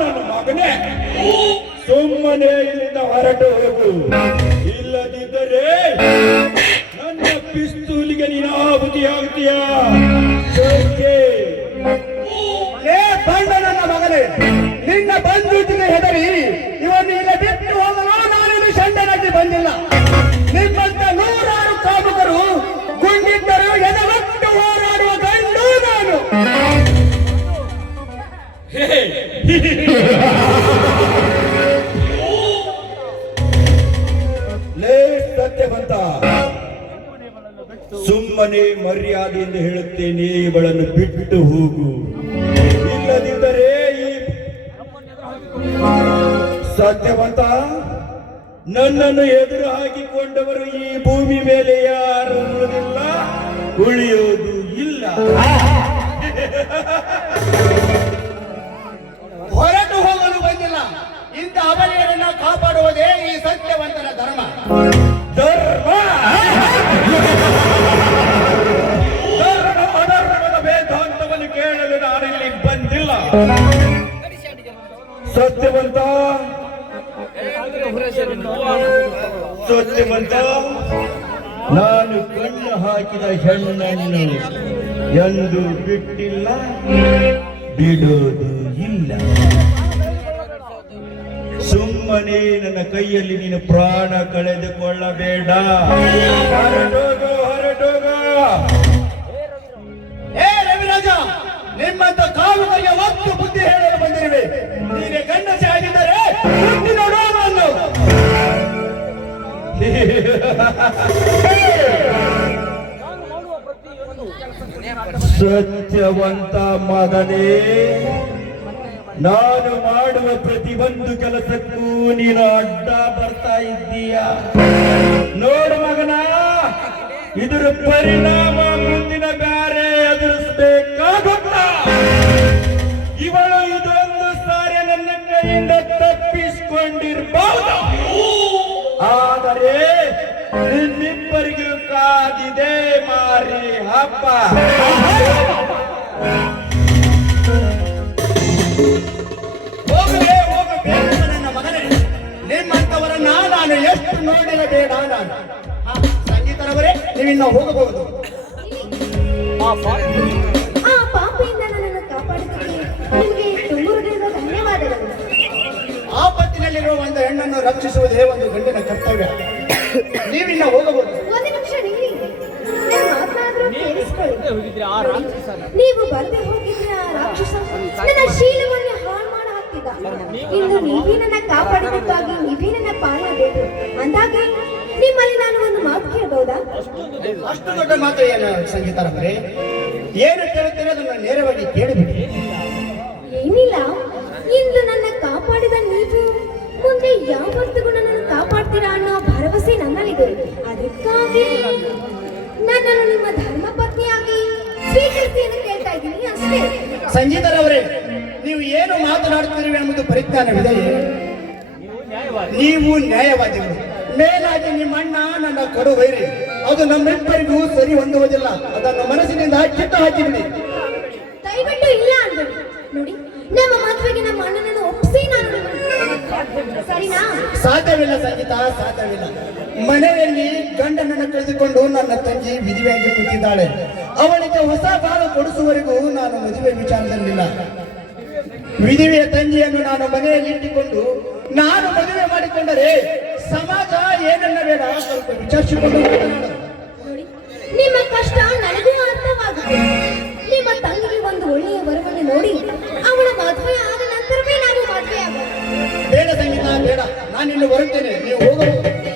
ನನ್ನ ಮಗನೇ, ಸುಮ್ಮನೆ ಇಲ್ಲಿಂದ ಹೊರಟು ಹೋಗು. ಇಲ್ಲದಿದ್ದರೆ ನನ್ನ ಪಿಸ್ತೂಲಿಗೆ ನೀನು ಆಹುತಿಯಾಗ್ತೀಯ. ಬಂಡ ನನ್ನ ಮಗನೇ, ನಿನ್ನ ಬಂದೂಟಿಗೆ ಹೆದರಿ ಇವನು ಇಲ್ಲ ಬಿಟ್ಟು ಹೋಗಲು ನಾನಿನ್ನು ಶಂಡನಾಗಿ ಬಂದಿಲ್ಲ. ನಿಮ್ಮಂತ ನೂರಾರು ಕಾಮುಕರು ಗುಂಡಿದ್ದರು ಎದೆಗೊಟ್ಟು ಹೋರಾಡುವ ಗಂಡು ನಾನು. ಲೇ ಸತ್ಯವಂತ, ಸುಮ್ಮನೆ ಮರ್ಯಾದೆಯಿಂದ ಹೇಳುತ್ತೇನೆ, ಇವಳನ್ನು ಬಿಟ್ಟು ಹೋಗು. ಇಲ್ಲದಿದ್ದರೆ ಸತ್ಯವಂತ, ನನ್ನನ್ನು ಎದುರು ಹಾಕಿಕೊಂಡವರು ಈ ಭೂಮಿ ಮೇಲೆ ಯಾರು ಉಳಿದಿಲ್ಲ, ಉಳಿಯೋದು ಇಲ್ಲ. ಹೊರಟು ಹೋಗಲು ಬಂದಿಲ್ಲ. ಇಂಥ ಅಬಲೆಯರನ್ನ ಕಾಪಾಡುವುದೇ ಈ ಸತ್ಯವಂತನ ಧರ್ಮ. ಧರ್ಮದ ವೇದಾಂತವನ್ನು ಕೇಳಲು ನಾನಿಲ್ಲಿ ಬಂದಿಲ್ಲ. ಸತ್ಯವಂತ, ಸತ್ಯವಂತ, ನಾನು ಕಣ್ಣು ಹಾಕಿದ ಹೆಣ್ಣನ್ನು ಎಂದು ಬಿಟ್ಟಿಲ್ಲ, ಬಿಡೋದು ಇಲ್ಲ. ಸುಮ್ಮನೆ ನನ್ನ ಕೈಯಲ್ಲಿ ನೀನು ಪ್ರಾಣ ಕಳೆದುಕೊಳ್ಳಬೇಡ. ಹೊರಟೋಗೋ, ಹೊರಟೋಗೋ. ಏ ರವಿರಾಜ, ನಿಮ್ಮಂತ ಕಾಲುಗಳಿಗೆ ಒತ್ತು ಬುದ್ಧಿ ಹೇಳಲು ಬಂದಿರುವೆ. ನೀನೆ ಗಂಡಸೆ ಆಗಿದ್ದರೆ ಬುದ್ಧಿ ನೋಡುವ ನಾನು. ಸತ್ಯವಂತ ಮಗನೇ, ನಾನು ಮಾಡುವ ಪ್ರತಿಯೊಂದು ಕೆಲಸಕ್ಕೂ ನೀನು ಅಡ್ಡ ಬರ್ತಾ ಇದ್ದೀಯ. ನೋಡು ಮಗನ, ಇದರ ಪರಿಣಾಮ ಮುಂದಿನ ಬ್ಯಾರೆ ಎದುರಿಸಬೇಕಾಗುತ್ತ. ಇವಳು ಇದೊಂದು ಸಾರಿ ನನ್ನ ಕೈಯಿಂದ ತಪ್ಪಿಸಿಕೊಂಡಿರಬಹುದು, ಆದರೆ ನಿಮ್ಮಿಬ್ಬರಿಗೂ ಕಾದಿದೆ ಮಾರಿ ಹಬ್ಬ. ಹೋಗಲೇ ಹೋಗಬೇಕು ನನ್ನ ಮಗನೇ. ನಿಮ್ಮಂತವರನ್ನ ನಾನು ಎಷ್ಟು ನೋಡಿರಬೇಡ ನಾನು. ಸಂಗೀತರವರೇ, ನೀವಿನ್ನ ಹೋಗಬಹುದು. ಆ ಪಾಪಿಯಿಂದ ನನ್ನನ್ನು ಕಾಪಾಡಿದ್ದಕ್ಕೆ ನಿಮಗೆ ತುಂಬ ಹೃದಯದ ಧನ್ಯವಾದಗಳು. ಆಪತ್ತಿನಲ್ಲಿರುವ ಒಂದು ಹೆಣ್ಣನ್ನು ರಕ್ಷಿಸುವುದೇ ಒಂದು ಗಂಡಿನ ಕರ್ತವ್ಯ. ನೀವಿನ್ನ ಹೋಗಬಹುದು. ಒಂದು ನಿಮಿಷ ನಿಲ್ಲಿ. ನನ್ನ ಮಾತನಾದ್ರೂ ಕೇಳಿಸ್ಕೊಳ್ಳಿ. ನೀವು ಬರದೆ ಹೋಗಿದ್ರೆ ಆ ರಾಕ್ಷಸ ನನ್ನ ಶೀಲವನ್ನು ಹಾಳು ಮಾಡಿ ಹಾಕ್ತಿದ್ದ. ಇಂದು ನೀವೇ ನನ್ನ ಕಾಪಾಡಿದ್ದಕ್ಕಾಗಿ ನೀವೇ ನನ್ನ ಪಾಲಬೇಕು. ಅಂದಾಗೆ ನಿಮ್ಮಲ್ಲಿ ನಾನು ಒಂದು ಮಾತು ಕೇಳಬಹುದಾ? ಅಷ್ಟು ದೊಡ್ಡ ಮಾತು ಏನು ಸಂಗೀತರವರೇ? ಏನು ಕೇಳುತ್ತೀರೋ ಅದನ್ನು ನೇರವಾಗಿ ಕೇಳಿಬಿಡಿ. ಏನಿಲ್ಲ, ಇಂದು ನನ್ನ ಕಾಪಾಡಿದ ನೀವು ಮುಂದೆ ಯಾವತ್ತಿಗೂ ನನ್ನನ್ನು ಕಾಪಾಡ್ತೀರಾ ಅನ್ನೋ ಭರವಸೆ ನನ್ನಲ್ಲಿದೆ. ಅದಕ್ಕಾಗಿ ನನ್ನನ್ನು ನಿಮ್ಮ ಧರ್ಮ ಪತ್ನಿಯಾಗಿ ಸ್ವೀಕರಿಸಿ ಎಂದು ಕೇಳ್ತಾ ಇದ್ದೀನಿ ಅಷ್ಟೇ. ಸಂಗೀತರವರೇ, ನೀವು ಏನು ಮಾತನಾಡುತ್ತೀರಿ ಎಂಬುದು ಪರಿಜ್ಞಾನವಿದೆಯೇ? ನೀವು ನ್ಯಾಯವಾದಿಗಳು. ಮೇಲಾಗಿ ನಿಮ್ಮಣ್ಣ ನನ್ನ ಕೊಡು ವೈರಿ. ಅದು ನಮ್ಮಿಬ್ಬರಿಗೂ ಸರಿ ಹೊಂದುವುದಿಲ್ಲ. ಅದನ್ನು ಮನಸ್ಸಿನಿಂದ ಕಿತ್ತು ಹಾಕಿಬಿಡಿ. ದಯವಿಟ್ಟು ಇಲ್ಲ ಅಂದರು ನೋಡಿ. ನಮ್ಮ ಮದುವೆಗೆ ನಮ್ಮ ಅಣ್ಣನನ್ನು ಒಪ್ಪಿಸಿ ನಾನು ಸರಿನಾ? ಸಾಧ್ಯವಿಲ್ಲ ಸಂಗೀತ, ಸಾಧ್ಯವಿಲ್ಲ. ಮನೆಯಲ್ಲಿ ಗಂಡನನ್ನು ಕಳೆದುಕೊಂಡು ನನ್ನ ತಂಗಿ ವಿಧಿವೆಯಾಗಿ ಕೂತಿದ್ದಾಳೆ. ಅವಳಿಗೆ ಹೊಸ ಬಾಳು ಕೊಡಿಸುವವರೆಗೂ ನಾನು ಮದುವೆ ವಿಚಾರದಲ್ಲಿಲ್ಲ. ವಿಧಿವೆಯ ತಂಗಿಯನ್ನು ನಾನು ಮನೆಯಲ್ಲಿ ಇಟ್ಟುಕೊಂಡು ನಾನು ಮದುವೆ ಮಾಡಿಕೊಂಡರೆ ಸಮಾಜ ಏನನ್ನ ಬೇಡ ಸ್ವಲ್ಪ ವಿಚಾರಿಸಿಕೊಂಡು ಮಾತನಾಡು. ನಿಮ್ಮ ಕಷ್ಟ ನನಗೂ ಅರ್ಥವಾಗುತ್ತೆ. ನಿಮ್ಮ ತಂಗಿಗೆ ಒಂದು ಒಳ್ಳೆಯ ವರವನ್ನು ನೋಡಿ ಅವಳ ಮದುವೆ ಆದ ನಂತರವೇ ನಾನು ಮದುವೆ ಆಗ. ಬೇಡ ಸಂಗೀತ, ಬೇಡ. ನಾನಿನ್ನು ಬರುತ್ತೇನೆ, ನೀವು ಹೋಗಬಹುದು.